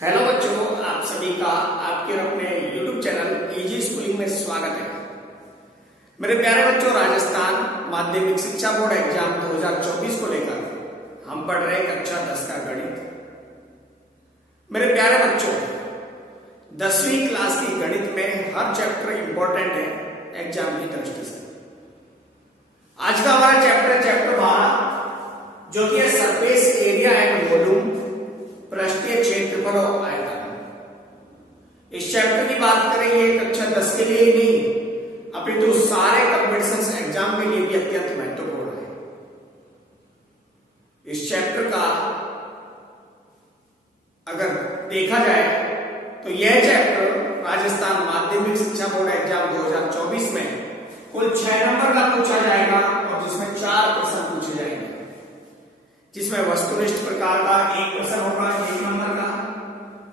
Hello बच्चों, आप सभी का आपके अपने YouTube चैनल इजी स्कूलिंग में स्वागत है। मेरे प्यारे बच्चों, राजस्थान माध्यमिक शिक्षा बोर्ड एग्जाम 2024 को लेकर हम पढ़ रहे कक्षा 10 का गणित। मेरे प्यारे बच्चों, 10वीं क्लास की गणित में हर चैप्टर इंपॉर्टेंट है एग्जाम की दृष्टि से। आज का हमारा चैप्टर 12 जो कि है सरफेस एरिया एंड वॉल्यूम, पृष्ठीय क्षेत्रफल और आयतन। इस चैप्टर की बात करेंगे कक्षा 10 के लिए ही नहीं, अपितु सारे कॉम्पिटिशन एग्जाम के लिए भी अत्यंत महत्वपूर्ण है। इस चैप्टर का अगर देखा जाए तो यह चैप्टर राजस्थान माध्यमिक शिक्षा बोर्ड एग्जाम 2024 में कुल 6 नंबर का पूछा जाएगा और जिसमें 4 प्रश्न पूछे जाएंगे, जिसमें वस्तुनिष्ठ प्रकार का 1 प्रश्न होगा 1 नंबर का,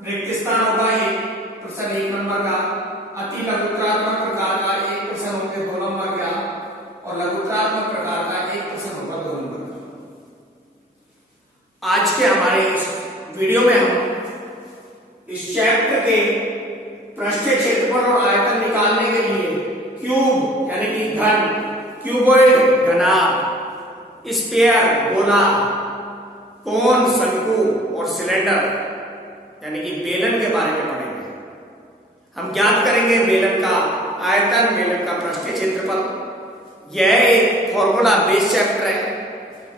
रिक्त स्थान होगा 1 प्रश्न 1 नंबर का, अति लघुत्रात्मक प्रकार का 1 प्रश्न होगा 2 नंबर का और लघुत्रात्मक प्रकार का 1 प्रश्न होगा 2 नंबर का। आज के हमारे इस वीडियो में हम इस चैप्टर के पृष्ठीय क्षेत्रफल और आयतन निकालने के लिए क्यूब यानी कि घन, क्यूबॉइड घनाभ, स्फीयर गोला, कोन शंकु और सिलेंडर यानी कि बेलन के बारे में पढ़ेंगे। हम ज्ञात करेंगे बेलन का आयतन, बेलन का पृष्ठीय क्षेत्रफल। यह एक फॉर्मूला बेस्ड चैप्टर है,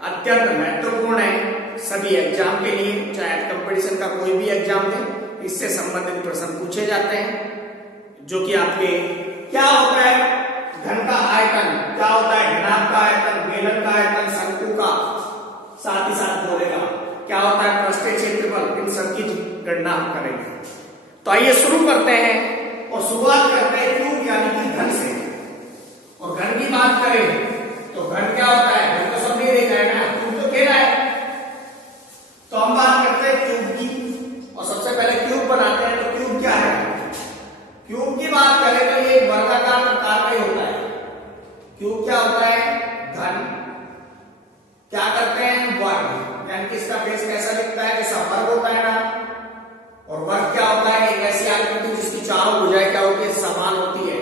अत्यंत महत्वपूर्ण है सभी एग्जाम के लिए, चाहे कंपटीशन का कोई भी एग्जाम दे, इससे संबंधित प्रश्न पूछे जाते हैं। जो कि आपके क्या होता है घन का आयतन, क्या होता है घनाभ का आयतन, बेलन का आयतन, शंकु का, साथ ही साथ बोलेगा क्या होता है पृष्ठीय क्षेत्रफल, इन सब की गणना हम करेंगे। तो आइए शुरू करते हैं और शुरुआत करते हैं क्यूब यानी कि घन से। और घन की बात करें तो घन क्या होता है, घन तो सब नहीं देखा है ना, क्यूब तो खेला है। तो हम बात करते हैं क्यूब की और सबसे पहले क्यूब बनाते हैं। तो क्यूब क्या है? क्यूब की बात करें तो ये वर्गाकार प्रकार का होता है। क्यूब क्या होता है? घन। क्या करते हैं? वर्ग, यानी कि इसका बेस कैसा दिखता है, जैसा वर्ग होता है ना। और वर्ग क्या होता है? एक ऐसी आकृति जिसकी चारों भुजाएं क्या होती है, समान होती है।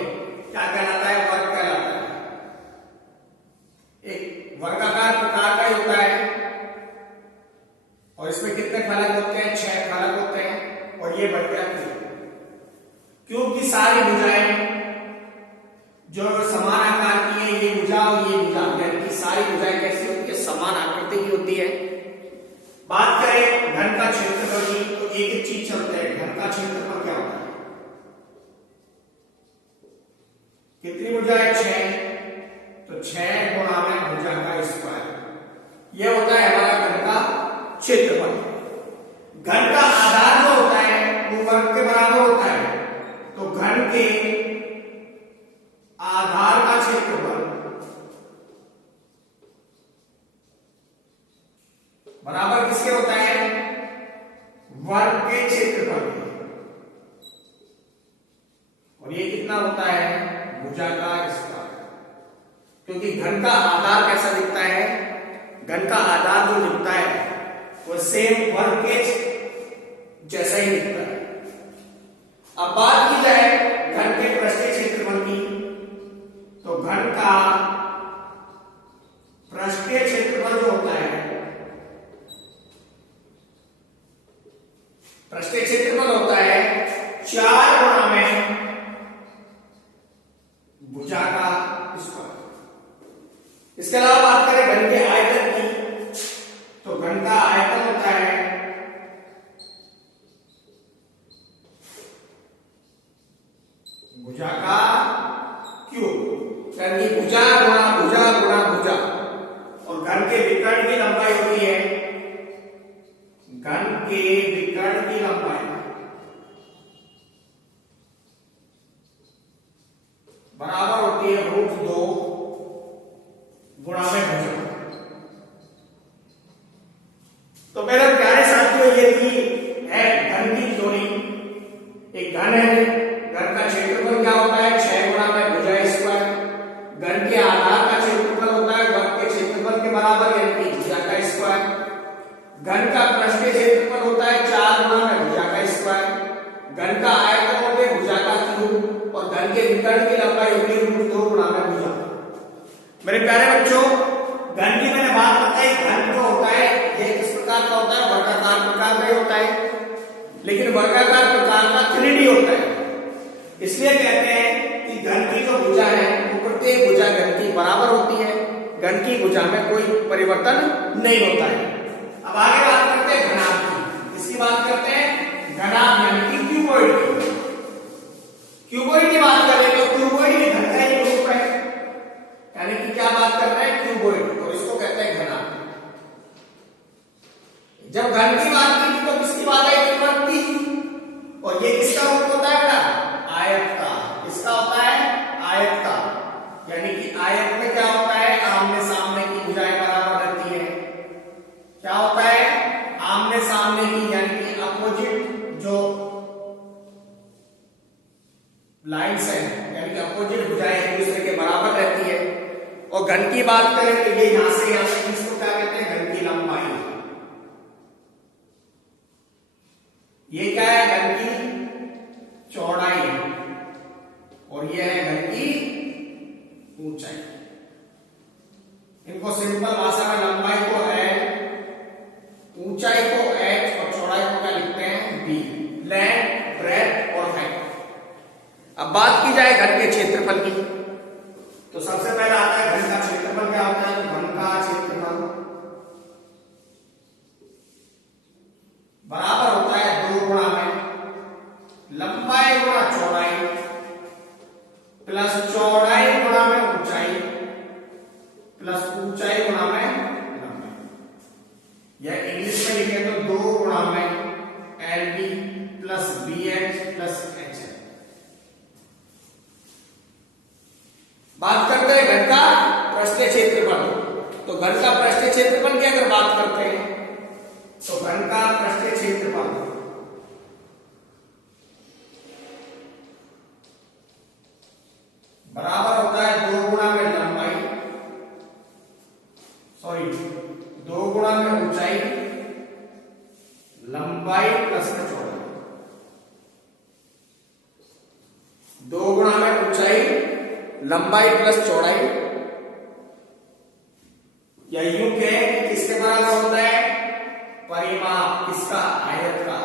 क्या कहलाता है? वर्ग कहलाता है। एक वर्गाकार प्रकार का होता है और इसमें कितने फलक होते हैं? 6 फलक होते हैं। और ये बन गया क्यूब। क्यूब की सारी भुजाएं जो समान आकार की है, ये भुजा और ये भुजा, यानी कि सारी भुजाएं कैसी होती है? समान आकृति की होती है। बात करें घन का क्षेत्रफल की तो एक ही चीज चलते हैं, घन का क्षेत्रफल क्या होता है? कितनी भुजा है? 6। तो 6 गुणा में भुजा का स्क्वायर, यह होता है हमारा घन का क्षेत्रफल। घन का आधार जो होता है वो वर्ग के बराबर होता है। तो घन के आधार का क्षेत्रफल बराबर किसके होता है? वर्ग के क्षेत्रफल। और ये कितना होता है? भुजा का स्क्वायर। क्योंकि घन का आधार कैसा दिखता है? घन का आधार जो दिखता है वो सेम वर्ग के जैसा ही दिखता है। अब बात की जाए घन के पृष्ठीय क्षेत्रफल की तो घन का पृष्ठीय क्षेत्रफल जो होता है, पृष्ठीय क्षेत्रफल होता है 4 गुणा में भुजा का स्क्वायर। इसके अलावा बात करें घन के आयतन की तो घन का आयतन होता है भुजा का क्यूब, यानी भुजा गुणा भुजा गुणा भुजा। और घन के विकर्ण की लंबाई होती है, घन के विकर्ण की लंबाई बराबर होती है √2 गुणा में भुजा। तो मेरे प्यारे साथियों, ये थी है घन की थ्योरी। एक घन है, घन का क्षेत्रफल क्या होता है? 6 गुणा में भुजा स्क्वायर। घन के आधार का क्षेत्रफल होता है वर्ग के क्षेत्रफल के बराबर, यानी कि भुजा का स्क्वायर। घन का पृष्ठीय क्षेत्रफल होता है 4 गुणा में भुजा का स्क्वायर। और घन के विकर्ण की लंबाई होती है √2 गुणा में भुजा। मेरे प्यारे बच्चों, घन की मैंने बात बताई, घन जो होता है ये किस प्रकार का होता है, वर्गाकार प्रकार का होता है, लेकिन वर्गाकार प्रकार का 3D होता है। इसलिए कहते हैं कि घन की जो भुजा है वो प्रत्येक भुजा घन की बराबर होती है, घन की भुजा में कोई परिवर्तन नहीं होता है। अब आगे बात करते हैं घनाभ की। इसकी बात करते हैं घनाभ यानी कि क्यूबॉइड की। क्यूबॉइड की बात करें तो क्यूबॉइड के घन का एक रूप है, यानी कि क्या बात कर रहे हैं, क्यूबॉइड, और इसको कहते हैं घनाभ। जब घन की बात की तो किसकी बात आई, त्रिवर्त की, और ये किसका रूप होता है बेटा, आयत का। इसका होता है आयत का, यानी कि आयत में क्या होता है, आमने सामने की भुजाएं बराबर रहती है। क्या होता है, आमने सामने की, यानी कि अपोजिट जो लाइंस है, यानी कि अपोजिट भुजाएं एक दूसरे के बराबर रहती है। और घन की बात करें तो ये यहां से यहां तक, इसको क्या कहते हैं, घन की लंबाई। ये क्या है, घन की चौड़ाई, और ये है घन की ऊंचाई। इनको सिंपल भाषा में लंबाई को L, ऊंचाई को H और चौड़ाई को क्या लिखते हैं, B। लेंथ, ब्रेथ और हाइट। अब बात की जाए घन के क्षेत्रफल की, तो सबसे पहला आता है घन का क्षेत्रफल। क्या होता है, घन का क्षेत्रफल बराबर होता है 2 गुणा में लंबाई गुणा चौड़ाई प्लस चौड़ाई गुणा में ऊंचाई प्लस ऊंचाई गुणा में लंबाई। या इंग्लिश में लिखे तो 2 गुणा में LB plus BH plus HL। बात करते हैं घन का पृष्ठीय क्षेत्रफल। तो घन का पृष्ठीय क्षेत्रफल की अगर बात करते हैं तो घन का पृष्ठीय क्षेत्रफल बराबर होता है 2 गुणा में लंबाई, 2 गुणा में ऊंचाई, लंबाई प्लस में चौड़ाई। 2 गुणा में ऊंचाई, लंबाई प्लस चौड़ाई, या यूं कहें कि किसके बराबर होता है, परिमाप किसका, आयत का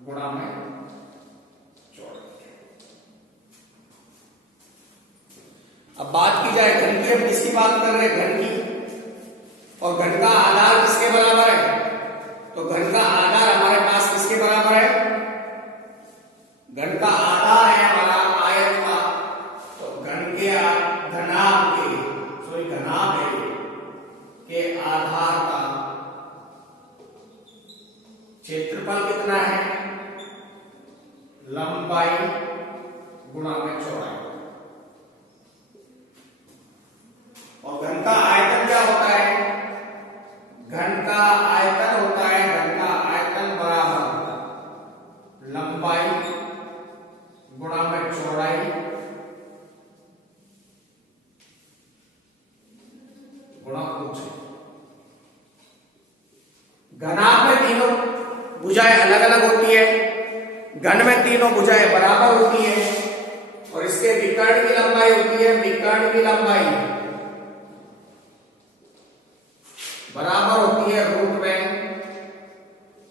गुणा में चौड़ाई। अब बात की जाए घन की, हम किसकी बात कर रहे हैं, घन की, और घन का आधार किसके बराबर है, तो घन का आधार हमारे पास किसके बराबर है, घन का आधार है हमारा आयत का। तो घन के घनाभ के आधार का क्षेत्रफल कितना है, लंबाई गुणा में चौड़ाई। और घन का आयतन क्या होता है, घन का आयतन होता है, घन का आयतन बराबर लंबाई गुणा में चौड़ाई गुणा ऊंचाई। घनाभ में तीनों भुजाएं अलग अलग होती है, घन में तीनों भुजाएं बराबर होती है, और इसके विकर्ण की लंबाई होती है, विकर्ण की लंबाई बराबर होती है रूट में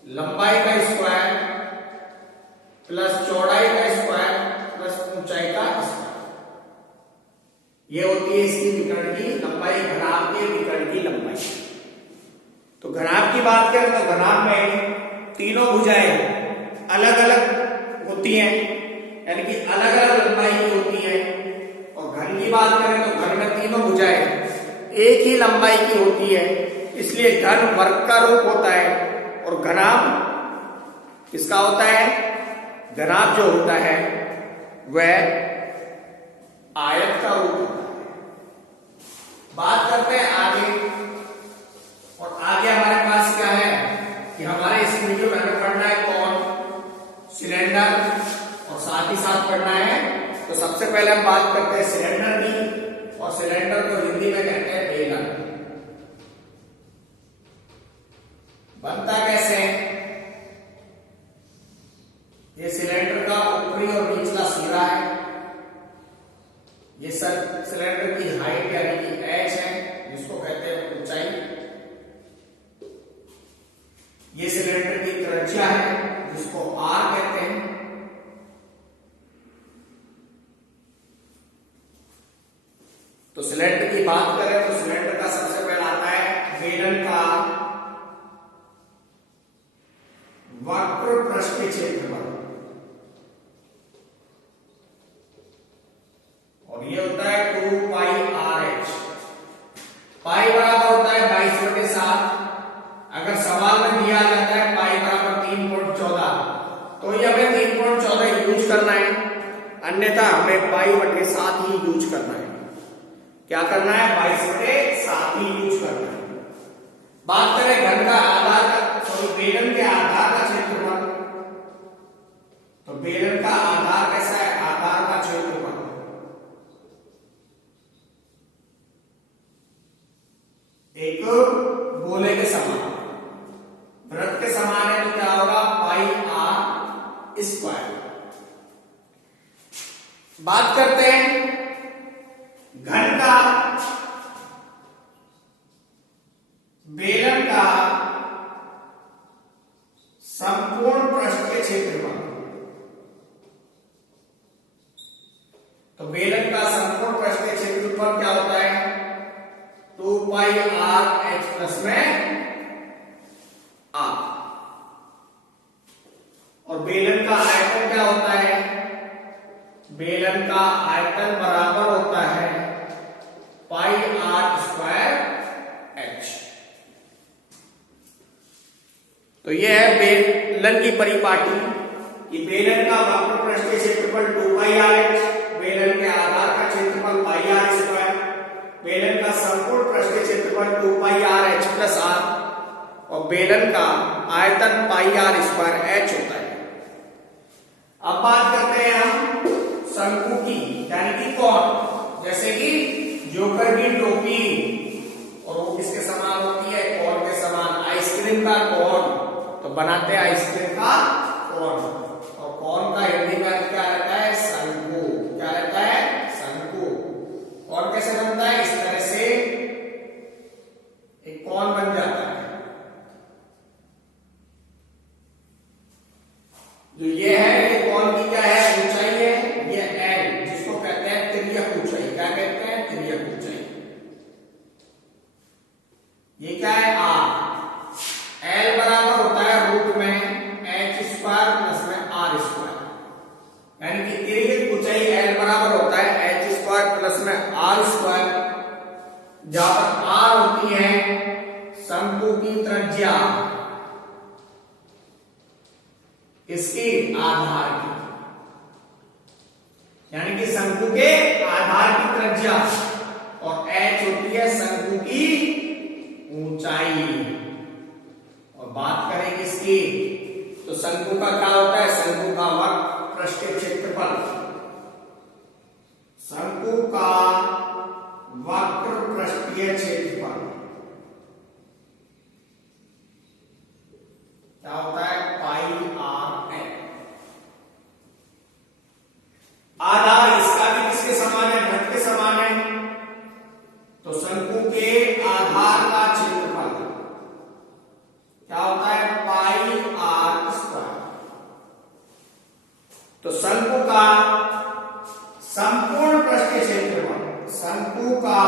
लंबाई का स्क्वायर प्लस चौड़ाई का स्क्वायर प्लस ऊंचाई का स्क्वायर। ये होती है इसकी विकर्ण की लंबाई, घनाभ के विकर्ण की लंबाई। तो घनाभ की बात करें तो घनाभ में तीनों भुजाएं अलग अलग होती हैं, यानी कि अलग अलग लंबाई की होती है। और घन की बात करें तो घन में तीनों भुजाएं एक ही लंबाई की होती है, इसलिए घन वर्ग का रूप होता है। और घनाभ किसका होता है, घनाभ जो होता है वह आयत का रूप होता है। बात करते हैं आगे, और आगे हमारे पास क्या है कि हमारे इस वीडियो में हमें पढ़ना है कौन, सिलेंडर, और साथ ही साथ पढ़ना है। तो सबसे पहले हम बात करते हैं सिलेंडर की, और सिलेंडर को हिंदी में कहते हैं बेलन। बनता कैसे है, ये सिलेंडर का ऊपरी और निचला सिरा है, ये सिलेंडर की हाइट यानी कि h है, जिसको कहते हैं ऊंचाई। ये सिलेंडर की त्रिज्या है, जिसको r कहते हैं। तो सिलेंडर की बात करें तो सिलेंडर का सबसे पहला आता है बेलन का वक्र पृष्ठीय क्षेत्रफल, और ये होता है 2 पाई आर एच। पाई बराबर होता है 22/7। अगर सवाल में दिया जाता है पाई बराबर 3.14, तो ये हमें 3.14 यूज करना है, अन्यथा हमें पाई/7 ही यूज करना है। क्या करना है? 22/7 ही यूज करना है। बात करें घन का आधार का, बेलन के आधार का क्षेत्रफल, तो बेलन का आधार कैसा है? आधार का क्षेत्रफल एक गोले के समान, वृत्त के समान है, तो क्या होगा? पाई आर स्क्वायर। बात करते हैं घन का, बेलन का संपूर्ण पृष्ठीय क्षेत्रफल। तो बेलन का संपूर्ण पृष्ठीय क्षेत्रफल क्या होता है? 2 पाई आर एच प्लस में आर। और बेलन का आयतन क्या होता है? बेलन का आयतन बराबर होता है पाई आर स्क्वायर एच। तो यह है बेलन की परिपाटी कि बेलन का वक्र पृष्ठीय क्षेत्रफल 2 पाई आर एच, बेलन के आधार का क्षेत्रफल पाई आर स्क्वायर, बेलन का संपूर्ण पृष्ठीय क्षेत्रफल 2 पाई आर एच प्लस आर, और बेलन का आयतन पाई आर स्क्वायर एच होता है। अब बात करते हैं हम शंकु की, यानी कि कोण। जैसे कि जोकर की टोपी, और वो किसके समान होती है? कोण के समान। आइसक्रीम का कोण, तो बनाते हैं आइसक्रीम का कोण, और कोण का हिंदी में अर्थ क्या रहता है? शंकु। क्या रहता है? शंकु। कोण कैसे बनता है? इस तरह से एक कोण बन जाता है। जो ये है, ये कोण की क्या है? ऊंचाई है, ये एल, जिसको कहते हैं तिर्यक ऊंचाई। क्या कहते हैं? तिर्यक ऊंचाई। ये क्या है? आर। एल बराबर होता है रूट में एच स्क्वायर प्लस में आर स्क्वायर, यानी कि तिर्यक ऊंचाई एल बराबर होता है एच स्क्वायर प्लस में आर स्क्वायर, जहां पर आर होती है शंकु की त्रिज्या, इसकी आधार की, यानी कि शंकु के आधार की त्रिज्या, और एच होती है शंकु की ऊंचाई। और बात करें किसकी, तो शंकु का क्या होता है? शंकु का वक्र पृष्ठीय क्षेत्रफल, शंकु का वक्र पृष्ठीय क्षेत्रफल क्या होता है? Pi R L. आधार इसका भी किसके समान है? घन के समान है। तो शंकु के आधार का क्षेत्रफल क्या होता है? Pi R square. तो शंकु का संपूर्ण पृष्ठीय क्षेत्रफल, शंकु का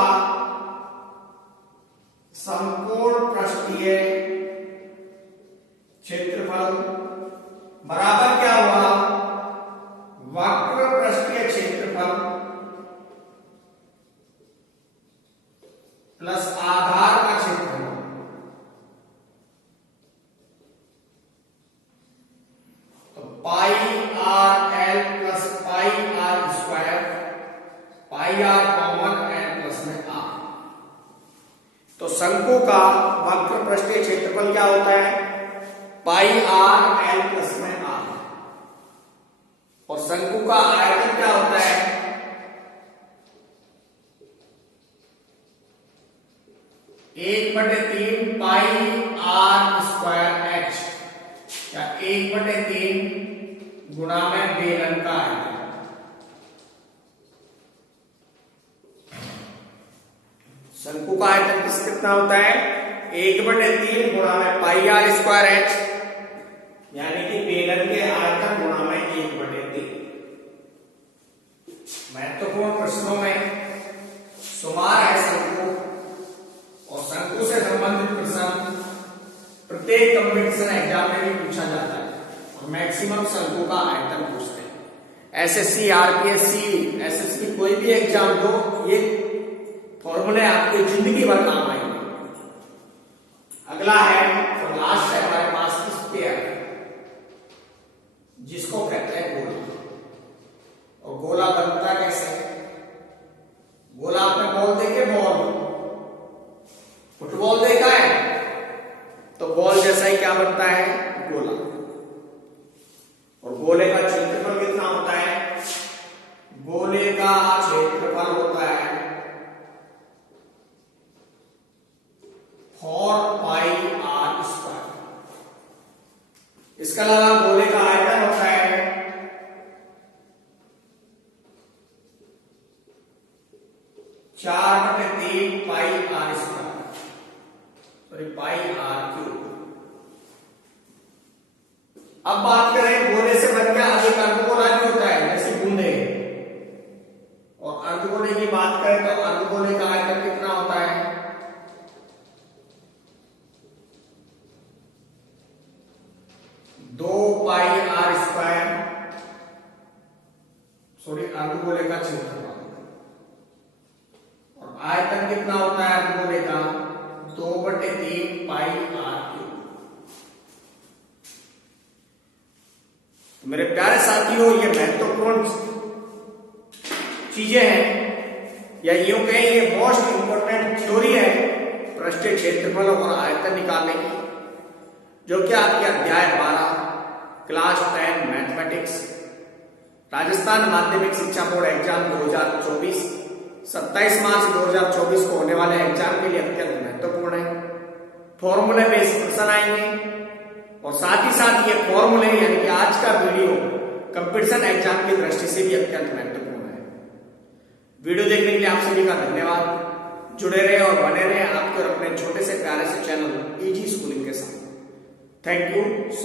संपूर्ण पृष्ठीय क्षेत्रफल बराबर क्या हुआ? वक्र पृष्ठीय क्षेत्रफल प्लस आधार का क्षेत्रफल। तो pi R L plus pi R square, pi R common L plus में आर। तो शंकु का वक्र पृष्ठीय क्षेत्रफल क्या होता है? पाई आर एल प्लस में आर। और शंकु का आयतन क्या होता है? 1/3 पाई आर स्क्वायर एच, या 1/3 गुणा में बेलन का आयतन। शंकु का आयतन कितना होता है? 1/3 गुणा में पाई आर स्क्वायर एच, यानी कि बेलन के आयतन गुणा में 1/3। महत्वपूर्ण प्रश्नों में सुमार है शंकु, और शंकु से संबंधित प्रश्न प्रत्येक कंपटीशन एग्जाम में भी पूछा जाता है, और मैक्सिमम शंकु का आयतन पूछते हैं। एसएससी, आरपीएस, सीयू, एसएससी कोई भी एग्जाम दो, ये फॉर्मूले आपकी जिंदगी भर काम आएंगे। अगला है और लास्ट है हमारे पास स्फीयर, जिसको कहते हैं गोला। और गोला बनता कैसे? गोला आपने बॉल देखे, बॉल फुटबॉल देखा है, तो बॉल जैसा ही क्या बनता है? गोला। और गोले का क्षेत्रफल कितना होता है? गोले का क्षेत्रफल होता है 4πr²। इसके अलावा गोले का आयतन होता है 4/3 πr², सॉरी πr³। अब बात करें गोले से बन गया, अब एक अर्धगोला भी होता है जैसे बूंदे। और अर्धगोले की बात करें तो अर्धगोले का आयतन कितना होता है? 2πr², सॉरी अर्धगोले का क्षेत्रफल। और आयतन कितना होता है अर्धगोले का? 2/3 πr³। मेरे प्यारे साथियों, ये महत्वपूर्ण चीजें हैं, या यूं कहें ये मोस्ट इंपोर्टेंट थ्योरी है पृष्ठीय क्षेत्रफल और आयतन निकालने की, जो कि आपके अध्याय 12 क्लास 10 मैथमेटिक्स राजस्थान माध्यमिक शिक्षा बोर्ड एग्जाम 2024 27 मार्च 2024 को होने वाले एग्जाम के लिए अत्यंत महत्वपूर्ण है। फॉर्मूले बेस्ड क्वेश्चन आएंगे, और साथ ही साथ ये फॉर्मूले यानी कि आज का वीडियो कंपटीशन एग्जाम की दृष्टि से भी अत्यंत महत्वपूर्ण है। वीडियो देखने के लिए आप सभी का धन्यवाद। जुड़े रहे और बने रहे आपके और अपने छोटे से प्यारे से चैनल इजी स्कूलिंग के साथ। Thank you.